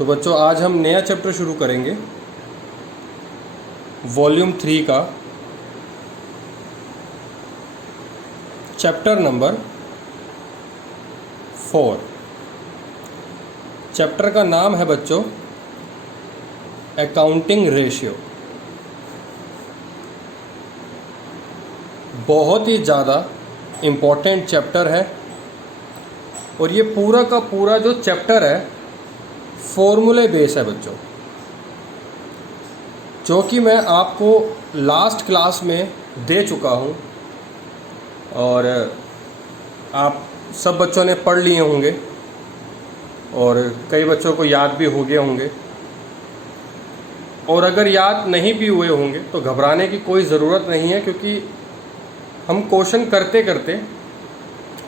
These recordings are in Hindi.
तो बच्चों आज हम नया चैप्टर शुरू करेंगे वॉल्यूम 3 का चैप्टर नंबर 4। चैप्टर का नाम है बच्चों अकाउंटिंग रेशियो। बहुत ही ज़्यादा इम्पोर्टेंट चैप्टर है और ये पूरा का पूरा जो चैप्टर है फॉर्मूले बेस है बच्चों, जो कि मैं आपको लास्ट क्लास में दे चुका हूँ और आप सब बच्चों ने पढ़ लिए होंगे और कई बच्चों को याद भी हो गए होंगे। और अगर याद नहीं भी हुए होंगे तो घबराने की कोई ज़रूरत नहीं है, क्योंकि हम क्वेश्चन करते करते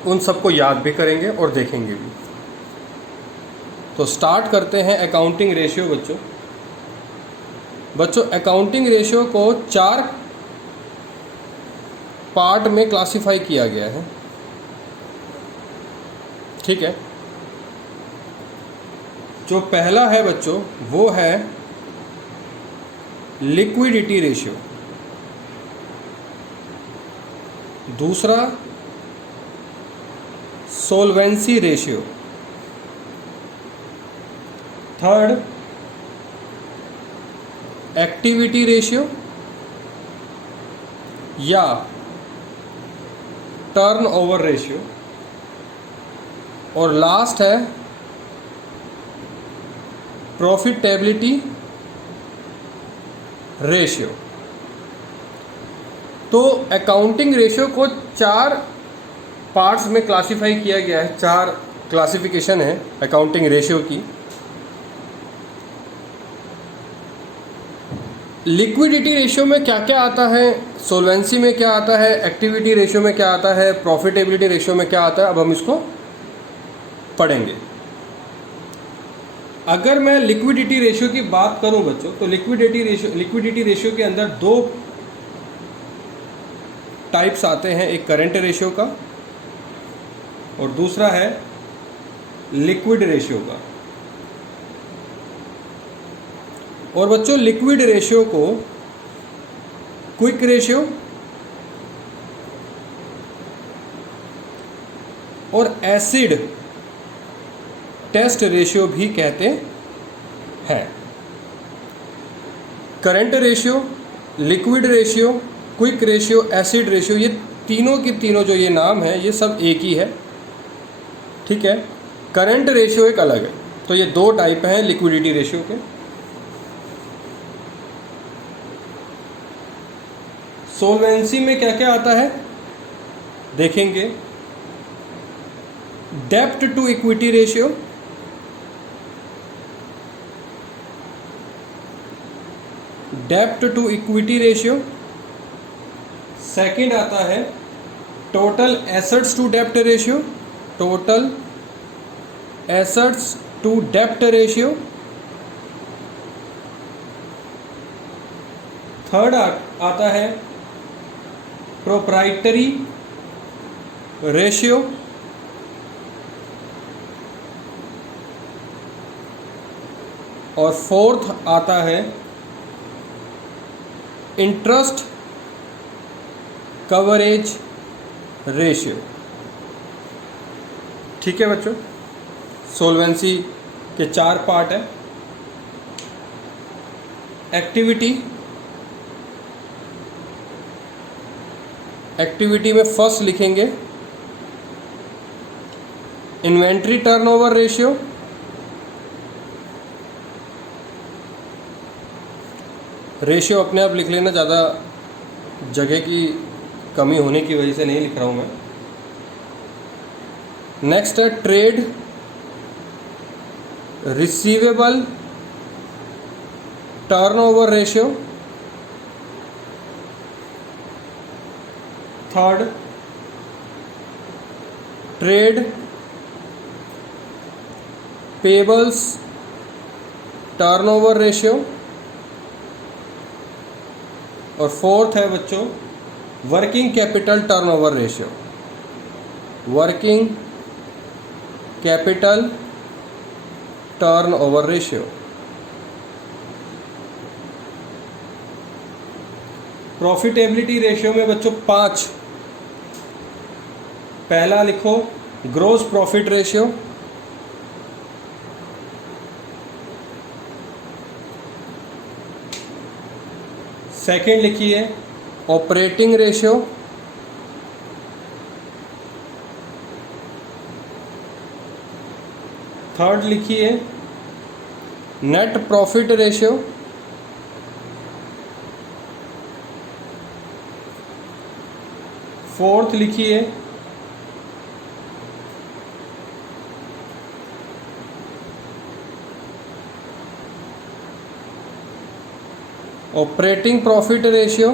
उन सबको याद भी करेंगे और देखेंगे भी। तो स्टार्ट करते हैं अकाउंटिंग रेशियो बच्चों अकाउंटिंग रेशियो को 4 पार्ट में क्लासिफाई किया गया है, ठीक है। जो पहला है बच्चों वो है लिक्विडिटी रेशियो, दूसरा सोल्वेंसी रेशियो, थर्ड एक्टिविटी रेशियो या टर्नओवर रेशियो, और लास्ट है प्रॉफिटेबिलिटी रेशियो। तो अकाउंटिंग रेशियो को 4 पार्ट्स में क्लासिफाई किया गया है, 4 क्लासिफिकेशन है अकाउंटिंग रेशियो की। लिक्विडिटी रेशियो में क्या क्या आता है, सोल्वेंसी में क्या आता है, एक्टिविटी रेशियो में क्या आता है, प्रॉफिटेबिलिटी रेशियो में क्या आता है, अब हम इसको पढ़ेंगे। अगर मैं लिक्विडिटी रेशियो की बात करूं बच्चों, तो लिक्विडिटी रेशियो के अंदर 2 टाइप्स आते हैं, एक करंट रेशियो का और दूसरा है लिक्विड रेशियो का। और बच्चों लिक्विड रेशियो को क्विक रेशियो और एसिड टेस्ट रेशियो भी कहते हैं। Current ratio, liquid ratio, quick ratio, acid ratio, ये तीनों की तीनों जो ये नाम है ये सब एक ही है, ठीक है। करंट रेशियो एक अलग है। तो ये 2 टाइप हैं लिक्विडिटी रेशियो के। सोल्वेंसी में क्या क्या आता है देखेंगे। डेब्ट टू इक्विटी रेशियो, डेब्ट टू इक्विटी रेशियो। सेकंड आता है टोटल एसेट्स टू डेब्ट रेशियो, टोटल एसेट्स टू डेब्ट रेशियो। थर्ड आता है प्रोप्राइटरी रेशियो, और फोर्थ आता है इंटरेस्ट कवरेज रेशियो, ठीक है बच्चों। सोल्वेंसी के 4 पार्ट है। एक्टिविटी में फर्स्ट लिखेंगे इन्वेंट्री टर्नओवर रेशियो, रेशियो अपने आप लिख लेना, ज़्यादा जगह की कमी होने की वजह से नहीं लिख रहा हूँ मैं। नेक्स्ट है trade receivable turnover ratio, third trade payables turnover ratio, और फोर्थ है बच्चों working capital turnover ratio. Working capital turnover ratio. Profitability ratio में बच्चों 5, पहला लिखो ग्रॉस प्रॉफिट रेशियो, सेकंड लिखिए ऑपरेटिंग रेशियो, थर्ड लिखिए नेट प्रॉफिट रेशियो, फोर्थ लिखिए ऑपरेटिंग प्रॉफिट रेशियो,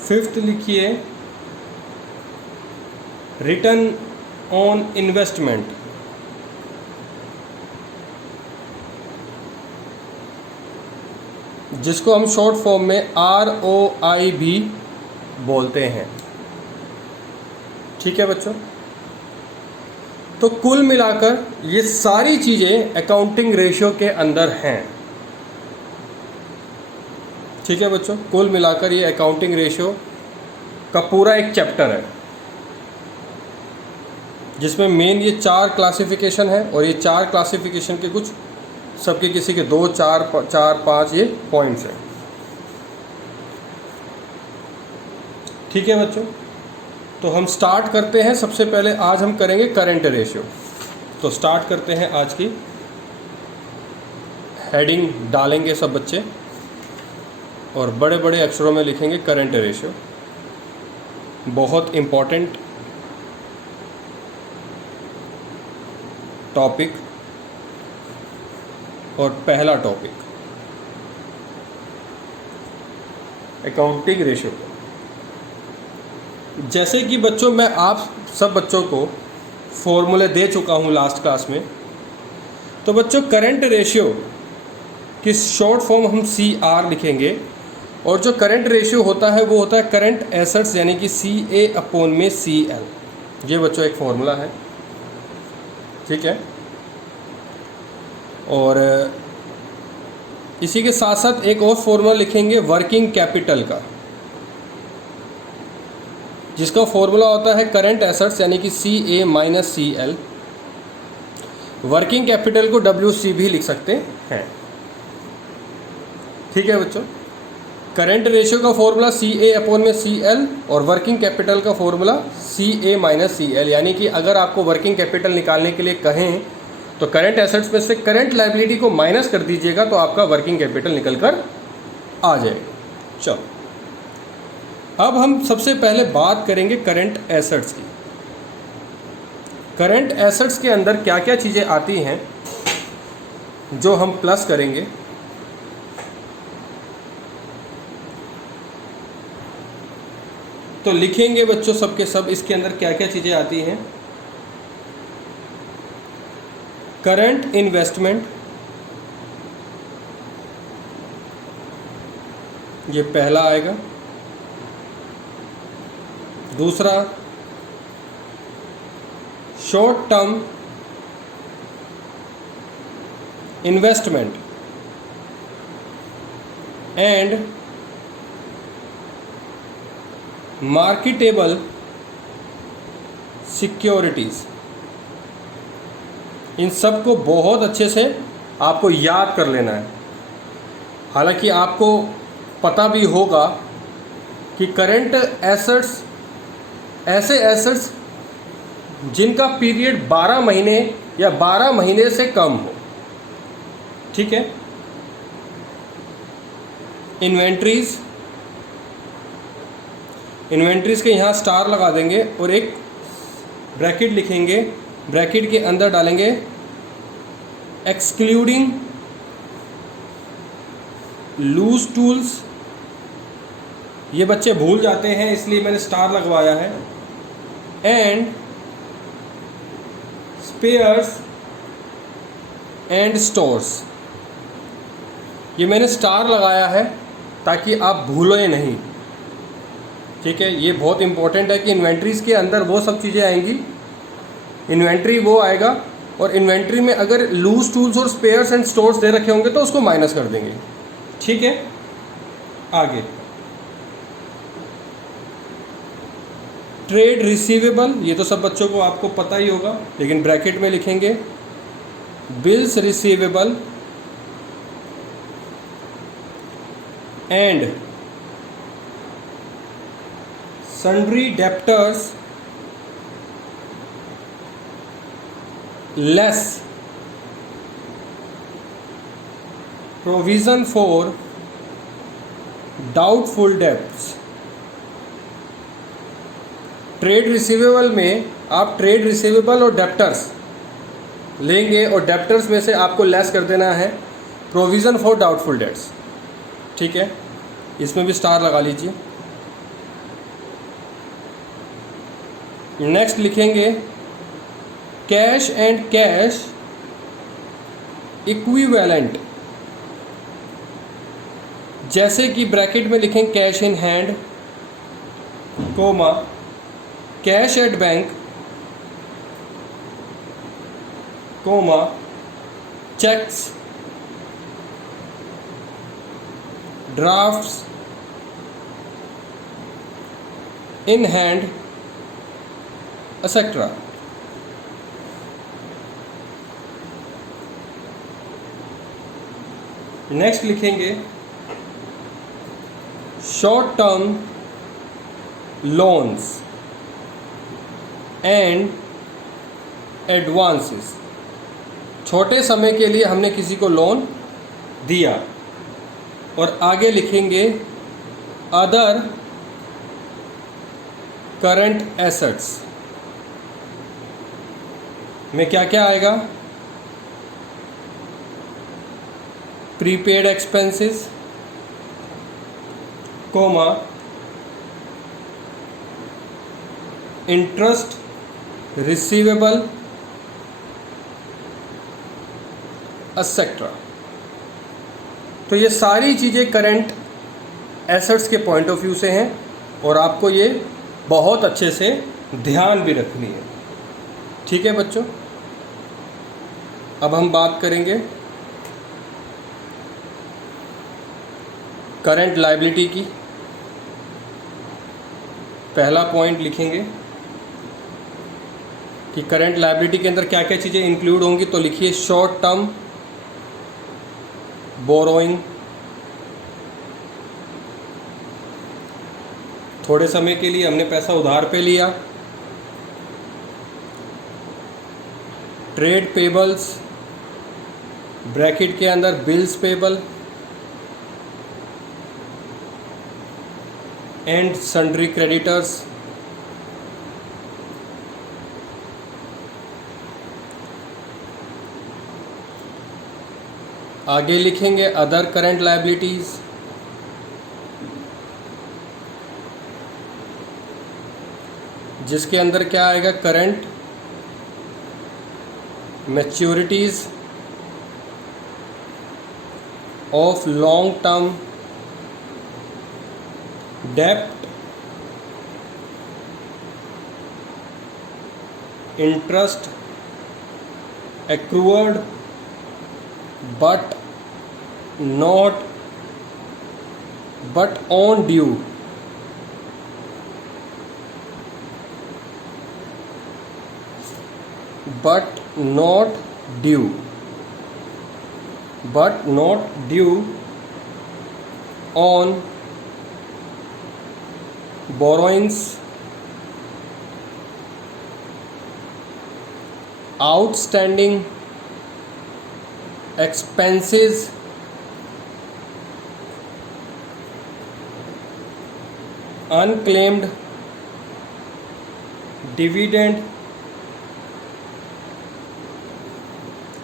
फिफ्थ लिखिए रिटर्न ऑन इन्वेस्टमेंट, जिसको हम शॉर्ट फॉर्म में ROI भी बोलते हैं। ठीक है बच्चों, तो कुल मिलाकर ये सारी चीज़ें अकाउंटिंग रेशियो के अंदर हैं। ठीक है बच्चों, कुल मिलाकर ये अकाउंटिंग रेशियो का पूरा एक चैप्टर है, जिसमें मेन ये 4 क्लासिफिकेशन है, और ये 4 क्लासिफिकेशन के कुछ सबके किसी के 2, 4, 5 ये पॉइंट्स हैं। ठीक है बच्चों, तो हम स्टार्ट करते हैं। सबसे पहले आज हम करेंगे करंट रेशियो। तो स्टार्ट करते हैं, आज की हेडिंग डालेंगे सब बच्चे और बड़े बड़े अक्षरों में लिखेंगे करंट रेशियो। बहुत इम्पोर्टेंट टॉपिक और पहला टॉपिक अकाउंटिंग रेशियो। जैसे कि बच्चों मैं आप सब बच्चों को फॉर्मूले दे चुका हूँ लास्ट क्लास में, तो बच्चों करंट रेशियो की शॉर्ट फॉर्म हम CR लिखेंगे, और जो करंट रेशियो होता है वो होता है करंट एसेट्स यानी कि CA/CL। ये बच्चों एक फॉर्मूला है। ठीक है, और इसी के साथ साथ एक और फॉर्मूला लिखेंगे वर्किंग कैपिटल का, जिसका फॉर्मूला होता है करंट एसेट्स यानी कि CA-CL। वर्किंग कैपिटल को WC भी लिख सकते हैं। ठीक है बच्चों, करंट रेशियो का फॉर्मूला CA/CL और वर्किंग कैपिटल का फॉर्मूला CA-CL। यानी कि अगर आपको वर्किंग कैपिटल निकालने के लिए कहें तो करंट एसेट्स में से करंट लायबिलिटी को माइनस कर दीजिएगा, तो आपका वर्किंग कैपिटल निकल कर आ जाएगा। चलो, अब हम सबसे पहले बात करेंगे करंट एसेट्स की। करंट एसेट्स के अंदर क्या क्या चीज़ें आती हैं जो हम प्लस करेंगे। तो लिखेंगे बच्चों सबके सब इसके अंदर क्या क्या चीज़ें आती हैं। करंट इन्वेस्टमेंट, ये पहला आएगा। दूसरा short term investment and marketable securities. इन सब को बहुत अच्छे से आपको याद कर लेना है। हालांकि आपको पता भी होगा कि करंट एसेट्स ऐसे एसेट्स जिनका पीरियड 12 महीने या 12 महीने से कम हो। ठीक है, इन्वेंट्रीज, इन्वेंट्रीज के यहाँ स्टार लगा देंगे और एक ब्रैकेट लिखेंगे, ब्रैकेट के अंदर डालेंगे एक्सक्लूडिंग लूज टूल्स। ये बच्चे भूल जाते हैं इसलिए मैंने स्टार लगवाया है। एंड स्पेयर्स एंड स्टोर्स, ये मैंने स्टार लगाया है ताकि आप भूलें नहीं। ठीक है, ये बहुत इंपॉर्टेंट है कि इन्वेंट्रीज़ के अंदर वो सब चीज़ें आएंगी, इन्वेंट्री वो आएगा, और इन्वेंट्री में अगर लूज टूल्स और स्पेयर्स एंड स्टोर्स दे रखे होंगे तो उसको माइनस कर देंगे। ठीक है, आगे ट्रेड रिसीवेबल, ये तो सब बच्चों को आपको पता ही होगा, लेकिन ब्रैकेट में लिखेंगे bills receivable and sundry debtors less provision for doubtful debts. Trade receivable में आप ट्रेड रिसीवेबल और डेप्टर्स लेंगे और डेप्टर्स में से आपको लेस कर देना है प्रोविज़न फॉर डाउटफुल डेट्स। ठीक है, इसमें भी स्टार लगा लीजिए। नेक्स्ट लिखेंगे कैश एंड कैश इक्विवेलेंट, जैसे कि ब्रैकेट में लिखें cash in hand, comma cash at bank, comma cheques, drafts, in hand etcetera. Next लिखेंगे short term loans and advances, छोटे समय के लिए हमने किसी को लोन दिया। और आगे लिखेंगे अदर करंट एसेट्स में क्या क्या आएगा, prepaid expenses, comma interest receivable etcetera. तो ये सारी चीज़ें करंट एसेट्स के पॉइंट ऑफ व्यू से हैं और आपको ये बहुत अच्छे से ध्यान भी रखनी है। ठीक है बच्चों, अब हम बात करेंगे करंट लायबिलिटी की। पहला पॉइंट लिखेंगे कि करंट लायबिलिटी के अंदर क्या क्या चीज़ें इंक्लूड होंगी, तो लिखिए शॉर्ट टर्म बोरोइंग, थोड़े समय के लिए हमने पैसा उधार पे लिया। ट्रेड पेबल्स, ब्रैकेट के अंदर bills payable and sundry creditors. आगे लिखेंगे अदर करंट लायबिलिटीज, जिसके अंदर क्या आएगा, current maturities of long term डेप्ट, interest accrued but on due, but not due on borrowings outstanding expenses unclaimed dividend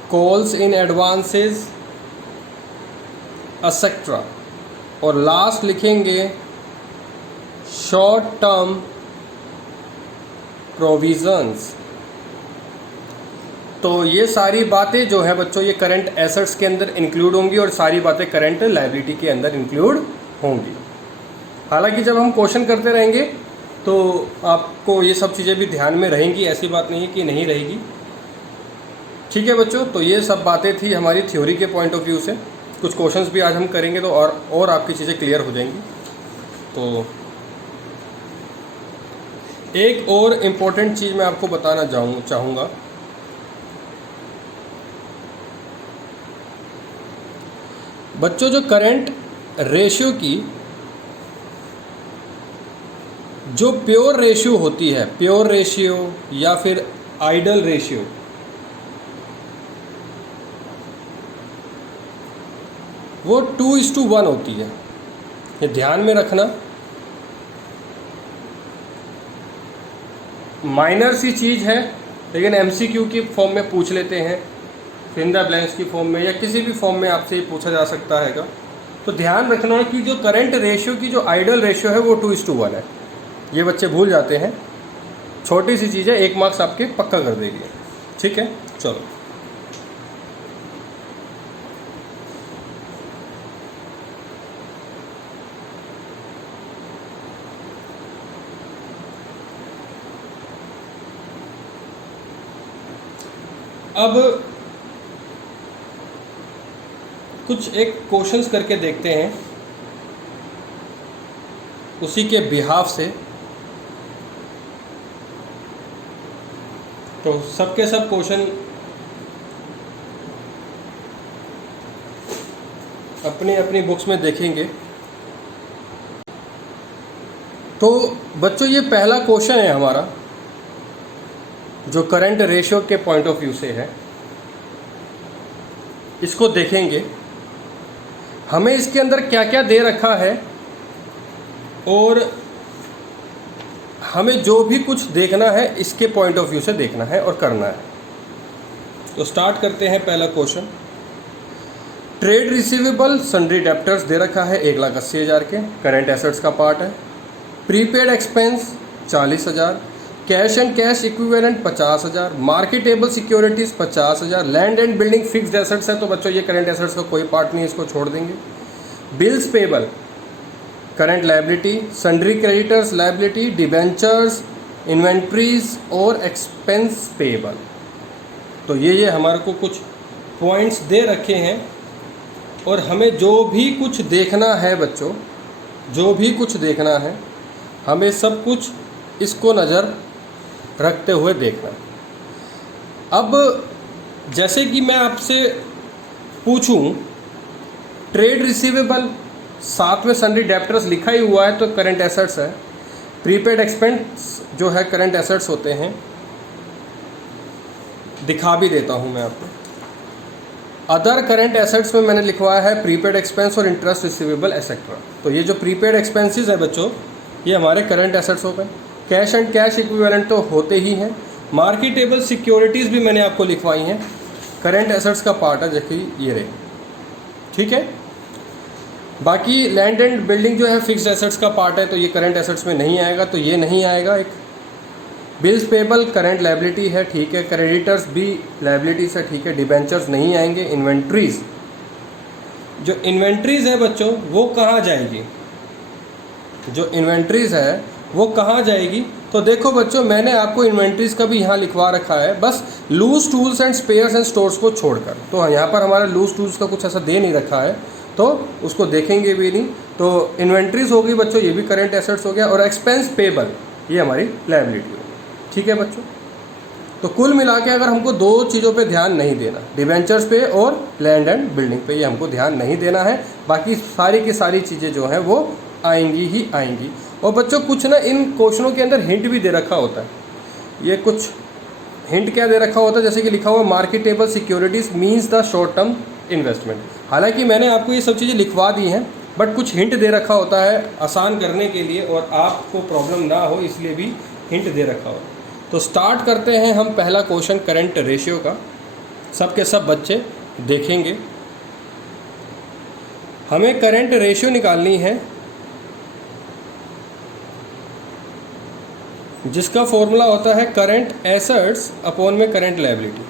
calls in advances etc. और लास्ट लिखेंगे शॉर्ट टर्म प्रोविजंस। तो ये सारी बातें जो है बच्चों ये करंट एसेट्स के अंदर इंक्लूड होंगी और सारी बातें करंट लायबिलिटी के अंदर इंक्लूड होंगी। हालांकि जब हम क्वेश्चन करते रहेंगे तो आपको ये सब चीज़ें भी ध्यान में रहेंगी, ऐसी बात नहीं है कि नहीं रहेगी। ठीक है बच्चों, तो ये सब बातें थी हमारी थ्योरी के पॉइंट ऑफ व्यू से। कुछ क्वेश्चंस भी आज हम करेंगे तो और आपकी चीज़ें क्लियर हो जाएंगी। तो एक और इम्पोर्टेंट चीज़ मैं आपको बताना चाहूँगा। बच्चों, जो करंट रेशियो की जो प्योर रेशियो होती है, प्योर रेशियो या फिर आइडल रेशियो, वो 2:1 होती है। ये ध्यान में रखना। माइनर सी चीज़ है, लेकिन एमसीक्यू की फॉर्म में पूछ लेते हैं, फिल इन द ब्लैंक्स की फॉर्म में या किसी भी फॉर्म में आपसे पूछा जा सकता है। तो ध्यान रखना कि जो करंट रेशियो की जो आइडल रेशियो है वो 2:1 है। ये बच्चे भूल जाते हैं, छोटी सी चीज़ है, 1 मार्क्स आपके पक्का कर देगी। ठीक है, चलो। अब कुछ एक क्वेश्चंस करके देखते हैं उसी के बिहाफ से। तो सबके सब क्वेश्चन अपनी अपनी बुक्स में देखेंगे। तो बच्चों, ये पहला क्वेश्चन है हमारा जो करंट रेशियो के पॉइंट ऑफ व्यू से है। इसको देखेंगे, हमें इसके अंदर क्या क्या दे रखा है और हमें जो भी कुछ देखना है इसके पॉइंट ऑफ व्यू से देखना है और करना है। तो स्टार्ट करते हैं। पहला question, trade receivable sundry debtors दे रखा है 1,80,000 के, करंट एसेट्स का पार्ट है। Prepaid expense 40,000, cash and cash equivalent 50,000, marketable securities 50,000, land and building fixed assets है। तो बच्चों ये करंट एसेट्स का कोई पार्ट नहीं, इसको छोड़ देंगे। Bills payable current liability, sundry creditors liability, debentures, inventories और एक्सपेंस पेबल। तो ये हमारे को कुछ पॉइंट्स दे रखे हैं और हमें जो भी कुछ देखना है बच्चों, जो भी कुछ देखना है, हमें सब कुछ इसको नज़र रखते हुए देखना। अब जैसे कि मैं आपसे पूछूं, ट्रेड रिसीवेबल साथ में सन्ड्री डेप्टर्स लिखा ही हुआ है तो करंट एसेट्स है। प्रीपेड एक्सपेंस जो है करंट एसेट्स होते हैं। दिखा भी देता हूं मैं आपको। अदर करंट एसेट्स में मैंने लिखवाया है प्रीपेड एक्सपेंस और इंटरेस्ट रिसीवेबल एक्सेट्रा। तो ये जो प्रीपेड एक्सपेंसेस है बच्चों, ये हमारे करंट एसेट्स हो गए। कैश एंड कैश इक्विवेलेंट तो होते ही हैं। मार्केटेबल सिक्योरिटीज़ भी मैंने आपको लिखवाई हैं, करंट एसेट्स का पार्ट है, जबकि ये रहे। ठीक है, बाकी लैंड एंड बिल्डिंग जो है फिक्स्ड एसेट्स का पार्ट है, तो ये करंट एसेट्स में नहीं आएगा, तो ये नहीं आएगा। एक बिल्स पेबल करंट लायबिलिटी है, ठीक है। क्रेडिटर्स भी लायबिलिटीज है, ठीक है। डिबेंचर्स नहीं आएंगे। इन्वेंट्रीज, जो इन्वेंट्रीज है बच्चों वो कहाँ जाएगी? जो इन्वेंट्रीज है वो कहाँ जाएगी? तो देखो बच्चों, मैंने आपको इन्वेंट्रीज का भी यहाँ लिखवा रखा है, बस loose tools and spares and stores को छोड़कर। तो यहाँ पर हमारा लूज टूल्स का कुछ ऐसा दे नहीं रखा है, तो उसको देखेंगे भी नहीं। तो इन्वेंट्रीज होगी बच्चों, ये भी करंट एसेट्स हो गया। और एक्सपेंस पेबल ये हमारी लायबिलिटी होगी। ठीक है बच्चों, तो कुल मिला के अगर हमको दो चीज़ों पे ध्यान नहीं देना, डिबेंचर्स पे और लैंड एंड बिल्डिंग पे, ये हमको ध्यान नहीं देना है। बाकी सारी की सारी चीज़ें जो हैं वो आएंगी ही आएंगी। और बच्चों कुछ ना इन क्वेश्चनों के अंदर हिंट भी दे रखा होता है। ये कुछ हिंट क्या दे रखा होता है, जैसे कि लिखा हुआ marketable securities means the short term investment. हालांकि मैंने आपको ये सब चीज़ें लिखवा दी हैं, बट कुछ हिंट दे रखा होता है आसान करने के लिए और आपको प्रॉब्लम ना हो इसलिए भी हिंट दे रखा होता है। तो स्टार्ट करते हैं हम पहला क्वेश्चन करंट रेशियो का। सब के सब बच्चे देखेंगे। हमें करंट रेशियो निकालनी है, जिसका फॉर्मूला होता है करंट एसेट्स अपॉन में करंट लायबिलिटी।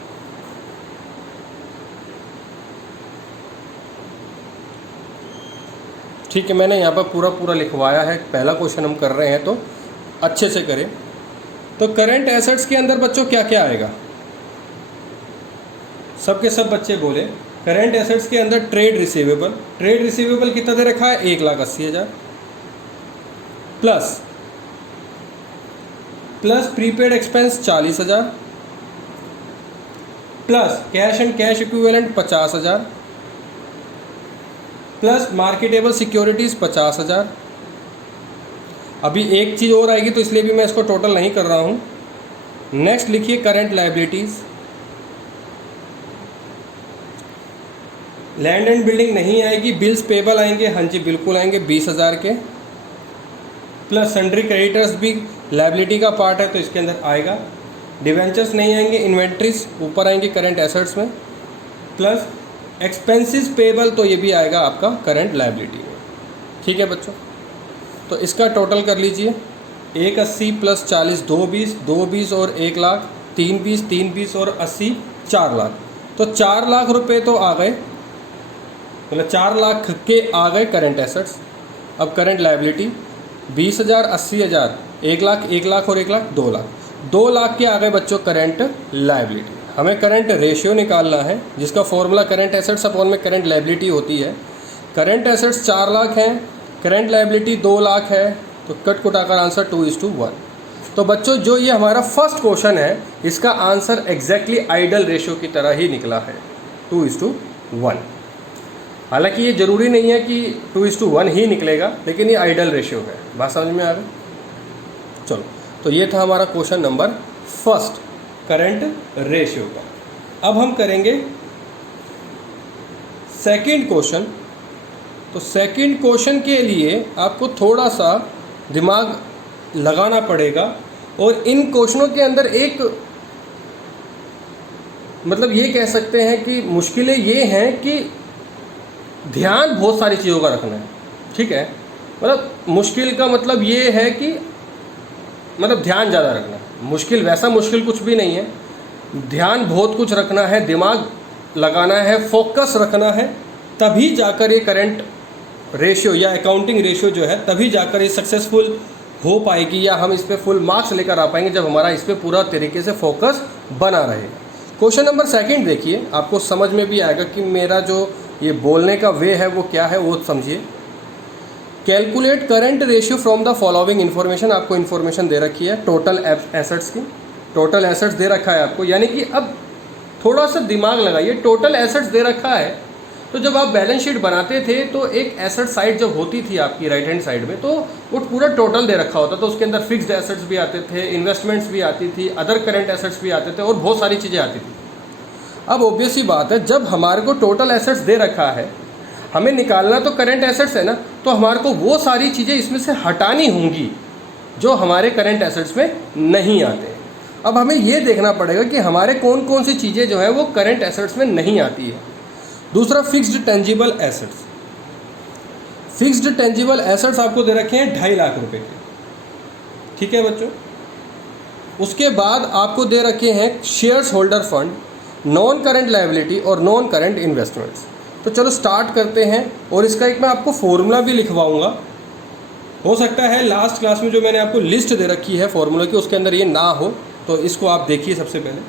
ठीक है, मैंने यहाँ पर पूरा लिखवाया है, पहला क्वेश्चन हम कर रहे हैं तो अच्छे से करें। तो करंट एसेट्स के अंदर बच्चों क्या क्या आएगा, सब के सब बच्चे बोले। करंट एसेट्स के अंदर ट्रेड रिसीवेबल कितना दे रखा है, 1,80,000 plus prepaid expense 40,000 plus cash and cash equivalent 50,000 plus marketable securities 50,000। अभी एक चीज़ और आएगी तो इसलिए भी मैं इसको टोटल नहीं कर रहा हूँ। नेक्स्ट लिखिए current liabilities, land and building नहीं आएगी, बिल्स पेबल आएंगे, हाँ जी बिल्कुल आएंगे 20,000 के, प्लस सन्ड्री क्रेडिटर्स भी लायबिलिटी का पार्ट है तो इसके अंदर आएगा। डिवेंचर्स नहीं आएंगे, इन्वेंट्रीज ऊपर आएंगे करंट एसेट्स में, प्लस एक्सपेंसेस पेबल तो ये भी आएगा आपका करंट लायबिलिटी में। ठीक है बच्चों, तो इसका टोटल कर लीजिए, 1,80 प्लस 40 2,20 और 1 लाख, 3,20 और 80 4 लाख। तो 4 लाख रुपए तो आ गए, मतलब 4 लाख के आ गए करंट एसेट्स। अब करंट लायबिलिटी 20,000 80,000 1 लाख 1 लाख और 1 लाख 2 लाख, 2 लाख के आ गए बच्चों करंट लायबिलिटी। हमें करंट रेशियो निकालना है जिसका फॉर्मूला करंट एसेट्स अपॉन में करंट लायबिलिटी होती है। करंट एसेट्स 4 लाख हैं, करंट लायबिलिटी 2 लाख है, तो कट कुटाकर आंसर 2:1। तो बच्चों जो ये हमारा फर्स्ट क्वेश्चन है इसका आंसर एग्जैक्टली आइडल रेशियो की तरह ही निकला है, 2:1। हालांकि ये ज़रूरी नहीं है कि 2:1 ही निकलेगा, लेकिन ये आइडल रेशियो है। बात समझ में आ गई? चलो, तो ये था हमारा question number first current ratio का। अब हम करेंगे सेकंड क्वेश्चन। तो सेकंड क्वेश्चन के लिए आपको थोड़ा सा दिमाग लगाना पड़ेगा, और इन क्वेश्चनों के अंदर एक मतलब ये कह सकते हैं कि मुश्किलें ये हैं कि ध्यान बहुत सारी चीज़ों का रखना है। ठीक है, मतलब मुश्किल का मतलब ये है कि मतलब ध्यान ज़्यादा रखना। मुश्किल वैसा मुश्किल कुछ भी नहीं है, ध्यान बहुत कुछ रखना है, दिमाग लगाना है, फोकस रखना है, तभी जाकर ये करंट रेशियो या अकाउंटिंग रेशियो जो है तभी जाकर ये सक्सेसफुल हो पाएगी, या हम इस पर फुल मार्क्स लेकर आ पाएंगे जब हमारा इस पर पूरा तरीके से फोकस बना रहेगा। क्वेश्चन नंबर सेकंड देखिए, आपको समझ में भी आएगा कि मेरा जो ये बोलने का वे है वो क्या है, वो समझिए। Calculate current ratio from the following information, आपको इन्फॉर्मेशन दे रखी है टोटल एसेट्स की, टोटल एसेट्स दे रखा है आपको, यानी कि अब थोड़ा सा दिमाग लगाइए। टोटल एसेट्स दे रखा है, तो जब आप बैलेंस शीट बनाते थे तो एक एसेट साइड जब होती थी आपकी राइट हैंड साइड में, तो वो पूरा टोटल दे रखा होता था। तो उसके अंदर फिक्स्ड एसेट्स भी आते थे, इन्वेस्टमेंट्स भी आती थी, अदर करंट एसेट्स भी आते थे, और बहुत सारी चीज़ें आती थी। अब ऑब्वियस ही बात है, जब हमारे को टोटल एसेट्स दे रखा है, हमें निकालना तो करंट एसेट्स है ना, तो हमारे को वो सारी चीज़ें इसमें से हटानी होंगी जो हमारे करंट एसेट्स में नहीं आते। अब हमें ये देखना पड़ेगा कि हमारे कौन कौन सी चीज़ें जो है वो करंट एसेट्स में नहीं आती है। दूसरा fixed tangible assets, fixed tangible assets आपको दे रखे हैं 2.5 लाख रुपए के। ठीक है बच्चों, उसके बाद आपको दे रखे हैं shares holder fund, non current liability और नॉन करंट इन्वेस्टमेंट्स। तो चलो स्टार्ट करते हैं, और इसका एक मैं आपको फॉर्मूला भी लिखवाऊंगा। हो सकता है लास्ट क्लास में जो मैंने आपको लिस्ट दे रखी है फॉर्मूला की उसके अंदर ये ना हो, तो इसको आप देखिए सबसे पहले।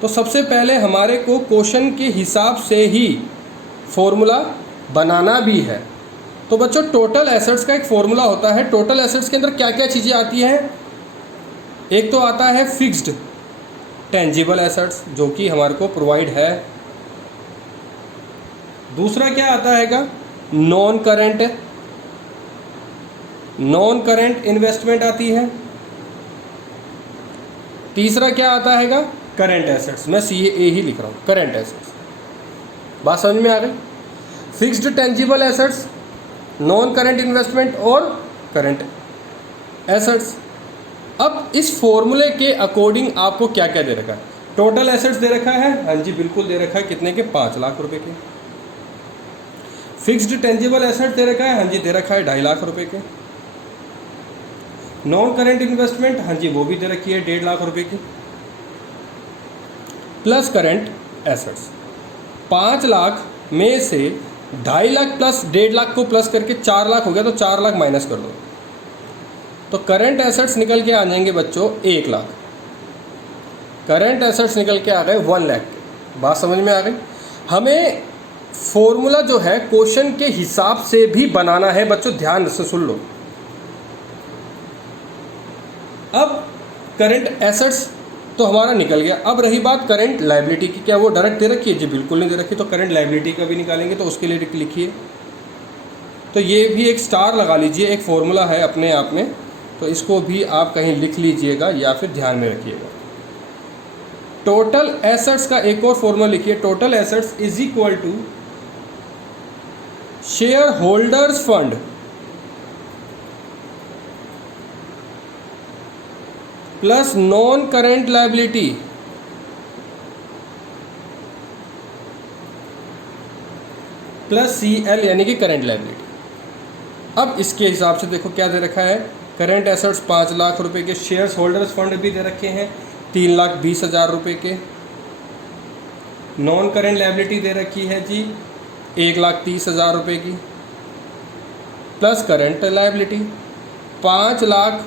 तो सबसे पहले हमारे को क्वेश्चन के हिसाब से ही फॉर्मूला बनाना भी है। तो बच्चों टोटल एसेट्स का एक फॉर्मूला होता है। टोटल एसेट्स के अंदर क्या क्या चीज़ें आती हैं, एक तो आता है फिक्स्ड टेंजिबल एसेट्स जो कि हमारे को प्रोवाइड है। दूसरा क्या आता हैगा, नॉन करंट इन्वेस्टमेंट आती है। तीसरा क्या आता हैगा, करंट एसेट्स, मैं CA ही लिख रहा हूँ, करंट एसेट्स। बात समझ में आ गई? Fixed tangible assets, non current investment और करंट एसेट्स। अब इस फॉर्मूले के अकॉर्डिंग आपको क्या क्या दे रखा है, टोटल एसेट्स दे रखा है, हाँ जी बिल्कुल दे रखा है, कितने के, 5 लाख रुपए के। फिक्स्ड टेंजिबल एसेट दे रखा है, हाँ जी दे रखा है 2.5 लाख रुपए के। नॉन करंट इन्वेस्टमेंट, हाँ जी वो भी दे रखी है 1.5 लाख रुपए की, प्लस करंट एसेट्स। 5 लाख में से 2.5 लाख प्लस 1.5 लाख को प्लस करके 4 लाख हो गया, तो 4 लाख माइनस कर दो, तो करंट एसेट्स निकल के आ जाएंगे बच्चों 1 लाख। करंट एसेट्स निकल के आ गए 1 लाख के। बात समझ में आ गई। हमें फॉर्मूला जो है क्वेश्चन के हिसाब से भी बनाना है बच्चों, ध्यान से सुन लो। अब करंट एसेट्स तो हमारा निकल गया। अब रही बात करंट लायबिलिटी की, क्या वो डायरेक्ट दे रखी है? जी बिल्कुल नहीं दे रखी। तो करंट लायबिलिटी का भी निकालेंगे, तो उसके लिए लिखिए, तो ये भी एक स्टार लगा लीजिए, एक फॉर्मूला है अपने आप में, तो इसको भी आप कहीं लिख लीजिएगा या फिर ध्यान में रखिएगा। टोटल एसेट्स का एक और फॉर्मूला लिखिए, total assets is equal to share holders fund plus non current liability plus CL यानी कि करेंट लायबिलिटी। अब इसके हिसाब से देखो क्या दे रखा है, करेंट एसेट्स 5 लाख रुपए के, शेयर्स होल्डर्स फंड भी दे रखे हैं 3,20,000 रुपए के, नॉन करेंट लायबिलिटी दे रखी है जी 1,30,000 रुपए की, plus current liability 5 lakh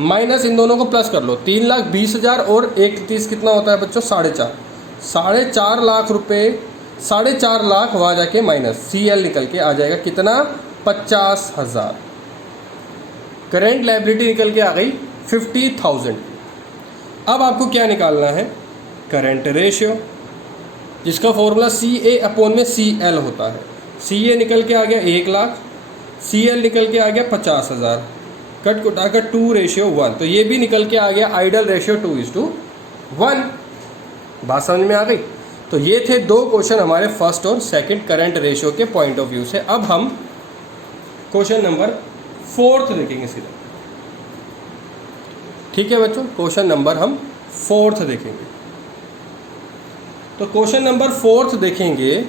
minus इन दोनों को प्लस कर लो, 3,20,000 और 1,30 कितना होता है बच्चों? 4.5 लाख रुपए, 4.5 लाख वहाँ जाके माइनस CL निकल के आ जाएगा कितना? 50,000। करेंट लायबिलिटी निकल के आ गई 50,000। अब आपको क्या निकालना है? करेंट रेशियो, जिसका फॉर्मूला CA/CL होता है। CA निकल के आ गया 1 लाख, CL निकल के आ गया 50,000, कट कुटाकर 2:1, तो ये भी निकल के आ गया आइडल रेशियो 2:1। बात समझ में आ गई। तो ये थे 2 क्वेश्चन हमारे फर्स्ट और सेकंड करंट रेशियो के पॉइंट ऑफ व्यू से। अब हम क्वेश्चन नंबर 4 देखेंगे सीधा। ठीक है बच्चों, क्वेश्चन नंबर हम 4 देखेंगे। तो क्वेश्चन नंबर 4 देखेंगे,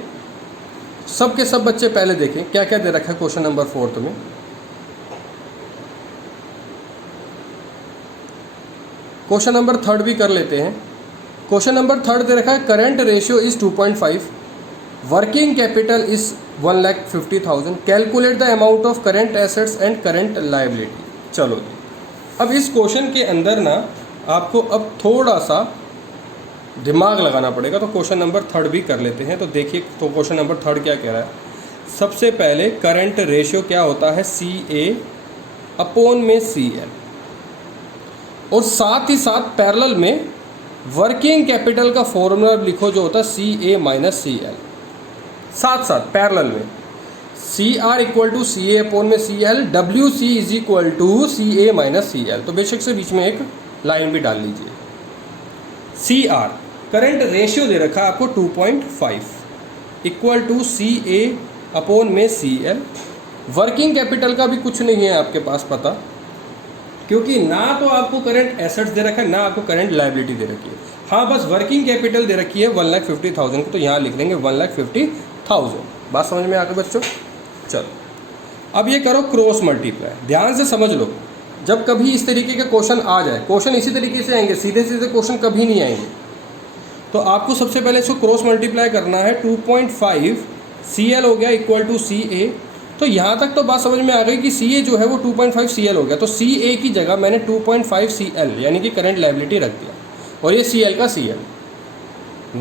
सब के सब बच्चे पहले देखें क्या क्या दे रखा है क्वेश्चन नंबर 4 में। क्वेश्चन नंबर 3 भी कर लेते हैं। क्वेश्चन नंबर 3 दे रखा है, current ratio is 2.5, working capital is 1,50,000, calculate the amount of current assets and current liability. चलो जी, अब इस क्वेश्चन के अंदर ना आपको अब थोड़ा सा दिमाग लगाना पड़ेगा, तो क्वेश्चन नंबर 3 भी कर लेते हैं। तो देखिए, तो क्वेश्चन नंबर 3 क्या कह रहा है। सबसे पहले करंट रेशियो क्या होता है? CA/CL, और साथ ही साथ पैरेलल में वर्किंग कैपिटल का फॉर्मूला लिखो जो होता है CA-CL। साथ साथ पैरेलल में CR=CA/CL, WC CA-CL, तो बेशक से बीच में एक लाइन भी डाल लीजिए। CR करंट रेशियो दे रखा है आपको 2.5 = CA/CL। वर्किंग कैपिटल का भी कुछ नहीं है आपके पास पता, क्योंकि ना तो आपको करंट एसेट्स दे रखा है ना आपको करंट लायबिलिटी दे रखी है। हाँ, बस वर्किंग कैपिटल दे रखी है 1,50,000 को, तो यहाँ लिख लेंगे 1,50,000। बात समझ में आ गई बच्चों? चलो अब ये करो क्रॉस मल्टीप्लाई। ध्यान से समझ लो, जब कभी इस तरीके के क्वेश्चन आ जाए, क्वेश्चन इसी तरीके से आएंगे, सीधे सीधे क्वेश्चन कभी नहीं आएंगे, तो आपको सबसे पहले इसको क्रॉस मल्टीप्लाई करना है। 2.5 CL हो गया = CA, तो यहाँ तक तो बात समझ में आ गई कि CA जो है वो 2.5 CL हो गया, तो CA की जगह मैंने 2.5 CL यानी कि करंट लायबिलिटी रख दिया, और ये CL का CL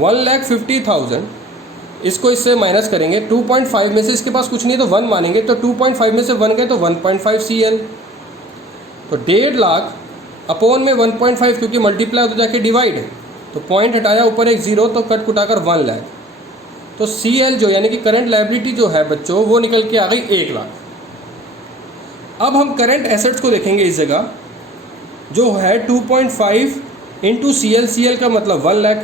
1,50,000। इसको इससे माइनस करेंगे, 2.5 में से इसके पास कुछ नहीं है तो 1 मानेंगे, तो 2.5 में से 1 गए तो 1.5 CL, तो 1.5 लाख अपॉन में 1.5, क्योंकि मल्टीप्लाई तो जाके डिवाइड है, तो पॉइंट हटाया ऊपर एक 0, तो कट कुटाकर 1 लाख, तो CL जो यानी कि करंट लायबिलिटी जो है बच्चों वो निकल के आ गई 1 लाख। अब हम करंट एसेट्स को देखेंगे इस जगह, जो है 2.5 × CL, CL का मतलब 1 लाख,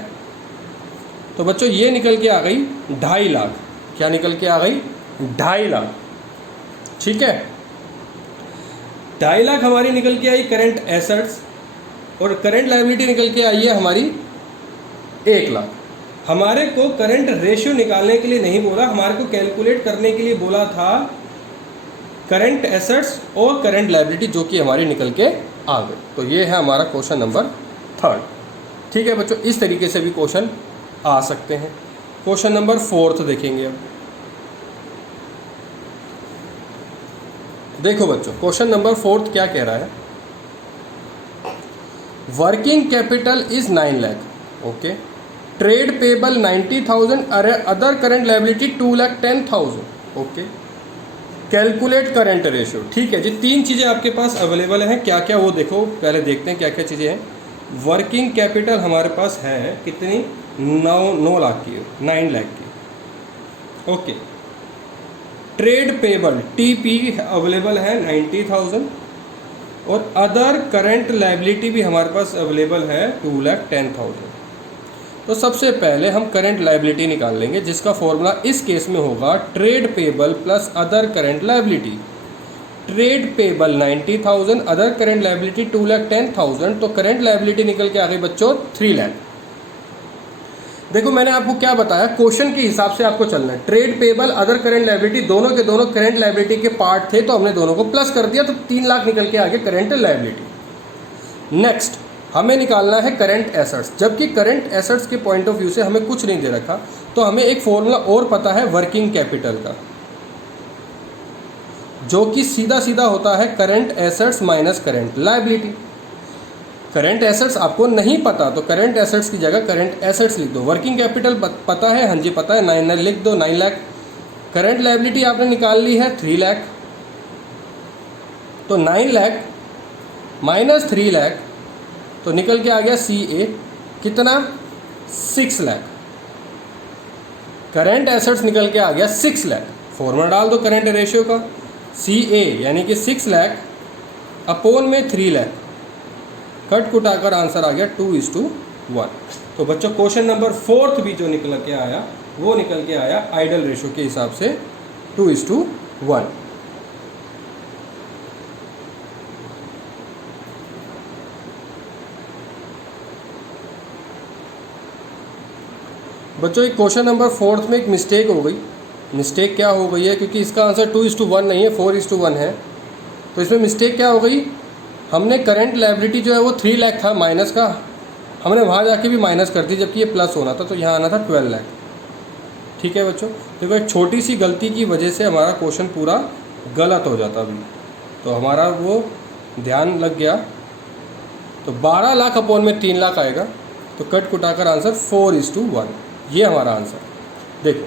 तो बच्चों ये निकल के आ गई 2.5 लाख। क्या निकल के आ गई? 2.5 लाख। ठीक है, 2.5 लाख हमारी निकल के आई करंट एसेट्स, और करंट लायबिलिटी निकल के आई है हमारी 1 लाख। हमारे को करंट रेशियो निकालने के लिए नहीं बोला, हमारे को कैलकुलेट करने के लिए बोला था करंट एसेट्स और करंट लायबिलिटी, जो कि हमारी निकल के आ गई। तो ये है हमारा क्वेश्चन नंबर 3। ठीक है बच्चों, इस तरीके से भी क्वेश्चन आ सकते हैं। क्वेश्चन नंबर 4 देखेंगे अब। देखो बच्चों, क्वेश्चन नंबर 4 क्या कह रहा है, working capital is 9 lakh, okay, trade payable 90,000, other current liability 2,10,000, okay, calculate current ratio. ठीक है जी, 3 चीज़ें आपके पास अवेलेबल हैं, क्या क्या वो देखो, पहले देखते हैं क्या क्या चीज़ें हैं। वर्किंग कैपिटल हमारे पास है कितनी, 9 लाख की, 9 लाख की, okay. Trade payable TP available है 90,000 और अदर करंट लायबिलिटी भी हमारे पास अवेलेबल है 2,10,000। तो सबसे पहले हम करंट लायबिलिटी निकाल लेंगे, जिसका फॉर्मूला इस केस में होगा trade payable plus other current liability. Trade payable 90,000, other current liability 2,10,000, तो करंट लायबिलिटी निकल के आ गई बच्चों 3 लाख। देखो मैंने आपको क्या बताया, क्वेश्चन के हिसाब से आपको चलना है। Trade payable other current liability दोनों के दोनों करंट लायबिलिटी के पार्ट थे, तो हमने दोनों को प्लस कर दिया, तो 3 लाख निकल के आ गए करंट लायबिलिटी। नेक्स्ट हमें निकालना है करंट एसेट्स, जबकि करंट एसेट्स के पॉइंट ऑफ व्यू से हमें कुछ नहीं दे रखा, तो हमें एक फॉर्मूला और पता है वर्किंग कैपिटल का, जो कि सीधा सीधा होता है current assets minus current liability. Current assets आपको नहीं पता तो करंट एसेट्स की जगह करंट एसेट्स लिख दो। वर्किंग कैपिटल पता है, हाँ जी पता है, 9 लिख दो, 9 लाख। करंट लायबिलिटी आपने निकाल ली है 3 लाख, तो 9 लाख माइनस 3 लाख, तो निकल के आ गया सी ए कितना, 6 लाख। करंट एसेट्स निकल के आ गया 6 लाख। फॉर्मूला डाल दो करंट रेशियो का, सी ए यानी कि 6 लाख अपोन में 3 लाख, कट कुटाकर आंसर आ गया 2:1। तो बच्चों क्वेश्चन नंबर 4 भी जो निकल के आया वो निकल के आया आइडल रेशियो के हिसाब से 2:1। बच्चों एक क्वेश्चन नंबर 4 में एक मिस्टेक हो गई। मिस्टेक क्या हो गई है, क्योंकि इसका आंसर 2:1 नहीं है, 4:1 है, तो इसमें मिस्टेक क्या हो गई, हमने करंट लायबिलिटी जो है वो 3 लाख था माइनस का, हमने वहाँ जाके भी माइनस कर दी, जबकि ये प्लस होना था, तो यहाँ आना था 12 लाख। ठीक है बच्चों, देखो एक छोटी सी गलती की वजह से हमारा क्वेश्चन पूरा गलत हो जाता अभी, तो हमारा वो ध्यान लग गया। तो 12 लाख अपोन में 3 लाख आएगा, तो कट कुटाकर आंसर 4:1, ये हमारा आंसर। देखो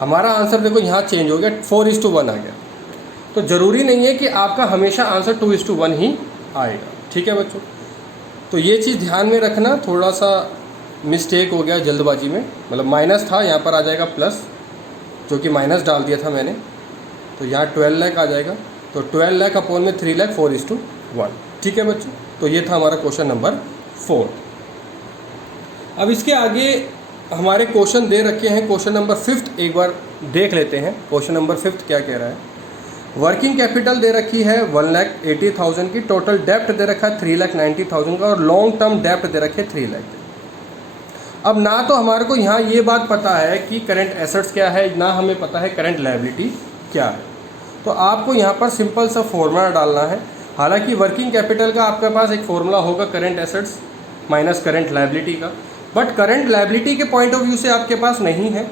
हमारा आंसर देखो यहाँ चेंज हो गया, 4:1 आ गया। तो ज़रूरी नहीं है कि आपका हमेशा आंसर 2:1 ही आएगा। ठीक है बच्चों, तो ये चीज़ ध्यान में रखना, थोड़ा सा मिस्टेक हो गया जल्दबाजी में, मतलब माइनस था यहाँ पर आ जाएगा प्लस, जो कि माइनस डाल दिया था मैंने, तो यहाँ 12 लाख आ जाएगा, तो 12 लाख अपोन में 3 लाख 4:1। ठीक है बच्चों, तो ये था हमारा क्वेश्चन नंबर 4। अब इसके आगे हमारे क्वेश्चन दे रखे हैं, क्वेश्चन नंबर 5 एक बार देख लेते हैं। क्वेश्चन नंबर 5 क्या कह रहा है, वर्किंग कैपिटल दे रखी है 1,80,000 की, टोटल डेप्ट दे रखा है 3,90,000 का, और लॉन्ग टर्म डेप्ट दे रखे 3 लाख। अब ना तो हमारे को यहाँ ये बात पता है कि करंट एसेट्स क्या है, ना हमें पता है करंट लायबिलिटी क्या है, तो आपको यहाँ पर सिंपल सा फॉर्मूला डालना है। हालांकि वर्किंग कैपिटल का आपके पास एक फॉर्मूला होगा current assets minus current liability का, बट करंट लायबिलिटी के पॉइंट ऑफ व्यू से आपके पास नहीं है,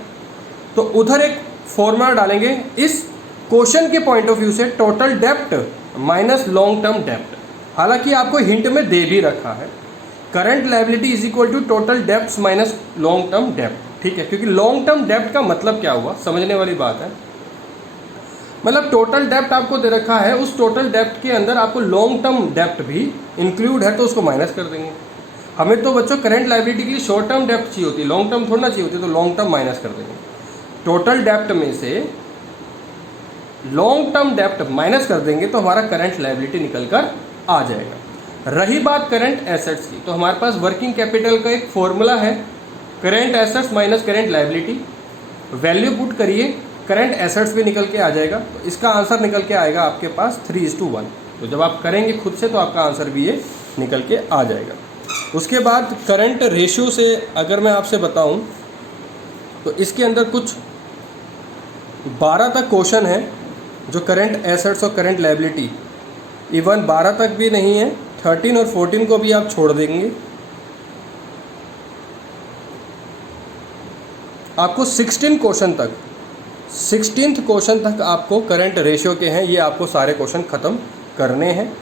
तो उधर एक फॉर्मूला डालेंगे। इस क्वेश्चन के पॉइंट ऑफ व्यू से टोटल डेप्ट माइनस लॉन्ग टर्म डेप्ट, हालांकि आपको हिंट में दे भी रखा है current liability is equal to total dept minus long term डेप्ट। ठीक है, क्योंकि लॉन्ग टर्म डेप्ट का मतलब क्या हुआ, समझने वाली बात है। मतलब टोटल डेप्ट आपको दे रखा है, उस टोटल डेप्ट के अंदर आपको लॉन्ग टर्म डेप्ट भी इंक्लूड है, तो उसको माइनस कर देंगे। हमें तो बच्चों करंट लायबिलिटी के लिए शॉर्ट टर्म डेप्ट चाहिए होती है, लॉन्ग टर्म थोड़ा ना चाहिए होती, तो लॉन्ग टर्म माइनस कर देंगे। टोटल डेप्ट में से लॉन्ग टर्म डेप्ट माइनस कर देंगे तो हमारा करंट लायबिलिटी निकल कर आ जाएगा। रही बात करंट एसेट्स की, तो हमारे पास वर्किंग कैपिटल का एक फॉर्मूला है, current assets minus current liability, value put करिए, करंट एसेट्स भी निकल के आ जाएगा, तो इसका आंसर निकल के आएगा आपके पास 3:1। तो जब आप करेंगे खुद से तो आपका आंसर भी ये निकल के आ जाएगा। उसके बाद करंट रेशियो से अगर मैं आपसे बताऊं तो इसके अंदर कुछ 12 तक क्वेश्चन है जो करंट एसेट्स और करंट लायबिलिटी, इवन 12 तक भी नहीं है, 13 और 14 को भी आप छोड़ देंगे, आपको 16 क्वेश्चन तक 16th क्वेश्चन तक आपको करंट रेशियो के हैं, ये आपको सारे क्वेश्चन ख़त्म करने हैं।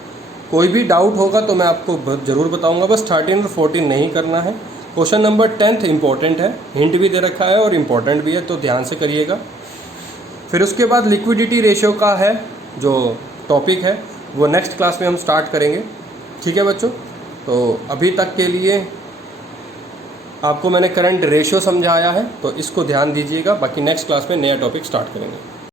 कोई भी डाउट होगा तो मैं आपको ज़रूर बताऊंगा, बस 13 और 14 नहीं करना है। क्वेश्चन नंबर 10th इंपॉर्टेंट है, हिंट भी दे रखा है और इम्पॉर्टेंट भी है, तो ध्यान से करिएगा। फिर उसके बाद लिक्विडिटी रेशियो का है जो टॉपिक है, वो नेक्स्ट क्लास में हम स्टार्ट करेंगे। ठीक है बच्चों, तो अभी तक के लिए आपको मैंने करंट रेशियो समझाया है, तो इसको ध्यान दीजिएगा। बाकी नेक्स्ट क्लास में नया टॉपिक स्टार्ट करेंगे।